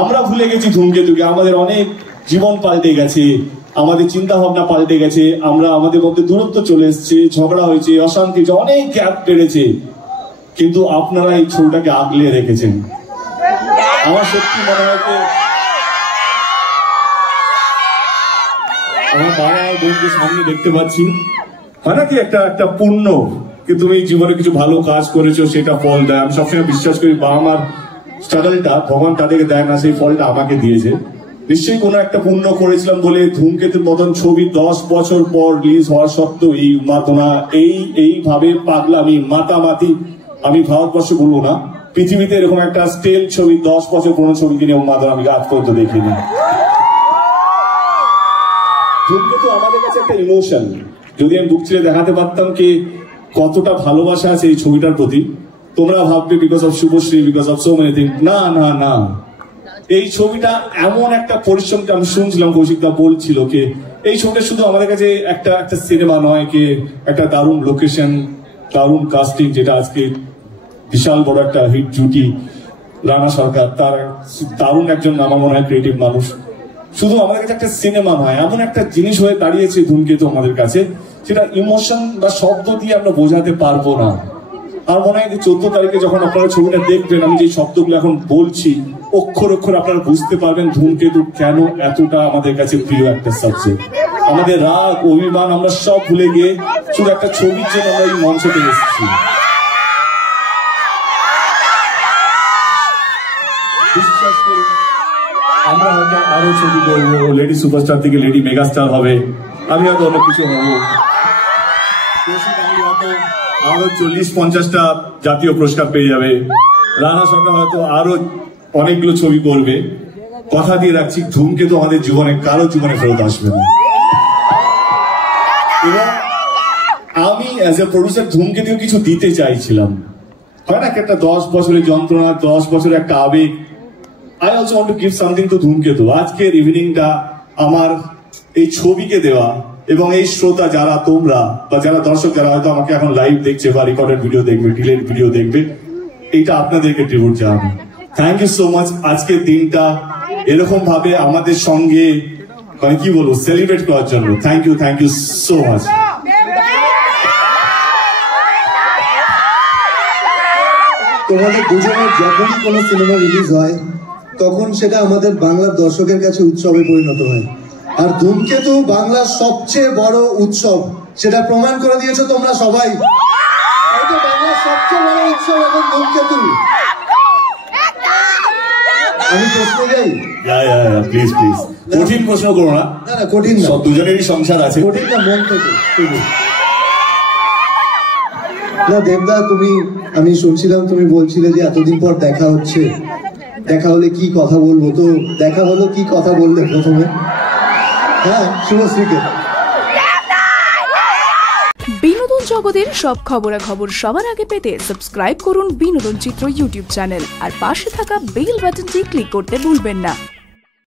আমরা ভুলে গেছি ধূমকেতুকে। আমাদের অনেক জীবন পাল্টে গেছে, আমাদের চিন্তা ভাবনা পাল্টে গেছে, আমরা আমাদের মধ্যে দূরত্ব চলে এসছে, ঝগড়া হয়েছে, অশান্তি হয়েছে, অনেক গ্যাপ বেড়েছে, কিন্তু আপনারা এই ছবিটাকে আগলে রেখেছেন। আমার সত্যি মনে হয় আমার বাবা আর বোনকে সামনে দেখতে পাচ্ছি, হয় নাকি একটা পুণ্য কি তুমি জীবনে কিছু ভালো কাজ করেছো, সেটা ফল দেয়। আমি সবসময় বিশ্বাস করি বাবা মার স্ট্রাগলটা ভগবান তাদেরকে দেয় না, সেই ফলটা আমাকে দিয়েছে। নিশ্চয়ই কোনো একটা পুণ্য করেছিলাম বলে ধূমকেতুর মতন ছবি 10 বছর পর রিলিজ হওয়ার সত্ত্বেও এই উন্মাদনা, এইভাবে পাগলামি, মাতামাতি, আমি ভারতবর্ষে বলবো না, পৃথিবীতে এরকম একটা স্টেল ছবি 10 বছর পুরনো ছবি কিনে উন্মাদনা আমি আজ পর্যন্ত দেখিনি। ধূমকেতু আমাদের কাছে একটা ইমোশন। যদি আমি বুক চিরে দেখাতে পারতাম কি কতটা ভালোবাসা আছে এই ছবিটার প্রতি, তোমরা ভাববে because of Subhashree, because of so many thing. না না না, এই ছবিটা এমন একটা পরিশ্রম, আমি শুনছিলাম কৌশিকদা বলছিল কি এই ছবিটা শুধু আমাদের কাছে একটা সিনেমা নয়, কি একটা দারুণ লোকেশন, দারুণ কাস্টিং, যেটা আজকে বিশাল বড় একটা হিট জুটি, রানা সরকার, তার দারুণ একজন আমার মনে হয় ক্রিয়েটিভ মানুষ। শুধু আমাদের কাছে একটা সিনেমা নয়, এমন একটা জিনিস হয়ে দাঁড়িয়েছে ধূমকেতু আমাদের কাছে, সেটা ইমোশন বা শব্দ দিয়ে আমরা বোঝাতে পারবো না। আর মনে হয় 14 তারিখে যখন আপনারা ছবিটা দেখবেন, আমি যে শব্দগুলো এখন বলছি অক্ষর অক্ষর আপনারা বুঝতে পারবেন ধূমকেতু কেন এতটা আমাদের কাছে প্রিয় একটা সাবজেক্ট। আমাদের রাগ, অভিমান আমরা সব ভুলে গিয়ে শুধু একটা ছবির জন্য আমরা এই মঞ্চে এসেছি। বিশ্বাস করি আমরা হয়তো আরো ছবি করবো, লেডি সুপারস্টার থেকে লেডি মেগাস্টার হবে, আমি হয়তো অনেক কিছু হবো, আরো 40-50টা জাতীয় পুরস্কার পেয়ে যাবে, রানা সরকার হয়তো আরো অনেকগুলো ছবি করবে। কথা দিয়ে রাখছি ধূমকেতু আমাদের জীবনে কারো জীবনে ফেরত আসবে না। এবং আমি অ্যাজ এ প্রডিউসার ধূমকেতু কিছু দিতে চাইছিলাম, হয় না একটা 10 বছরের যন্ত্রণা, 10 বছরের একটা আবেগ। I also want to give something to ধূমকেতু। আজকের ইভিনিংটা আমার এই ছবিকে দেওয়া, এবং এই শ্রোতা যারা তোমরা বা যারা দর্শক যারা হয়তো আমাকে এখন লাইভ দেখছে বা রেকর্ডেড ভিডিও দেখবে, ডিলেট ভিডিও দেখবে, এইটা আপনাদেরকে ট্রিবিউট জানাবো। Thank you so much. আজকের দিনটা এরকম ভাবে আমাদের সঙ্গে মানে কি বলবো সেলিব্রেট করার জন্য থ্যাংক ইউ সো মাচ। তোমাদের দুজনের যখনই কোনো সিনেমা রিলিজ হয় তখন সেটা আমাদের বাংলার দর্শকের কাছে উৎসবে পরিণত হয়। আর ধূমকেতু বাংলার সবচেয়ে বড় উৎসব, সেটা প্রমাণ করে দিয়েছো তোমরা সবাই। বাংলার সবচেয়ে বড় উৎসব এখন ধূমকেতু। আমি প্রশ্ন যাই, প্লিজ কঠিন প্রশ্ন করো না। না কঠিন না, দুজনেরই সংসার আছে, কঠিনটা মন থেকে। না দেবদা, আমি শুনছিলাম তুমি বলছিলে যে এতদিন পর দেখা হচ্ছে, দেখা হলে কি কথা বলবো, তো দেখা হলো, কি কথা বললে প্রথমে? হ্যাঁ, শুভশ্রীকে। বিনোদন জগতের সব খবরাখবর সবার আগে পেতে সাবস্ক্রাইব করুন বিনোদন চিত্র ইউটিউব চ্যানেল, আর পাশে থাকা বেল বাটনটি ক্লিক করতে ভুলবেন না।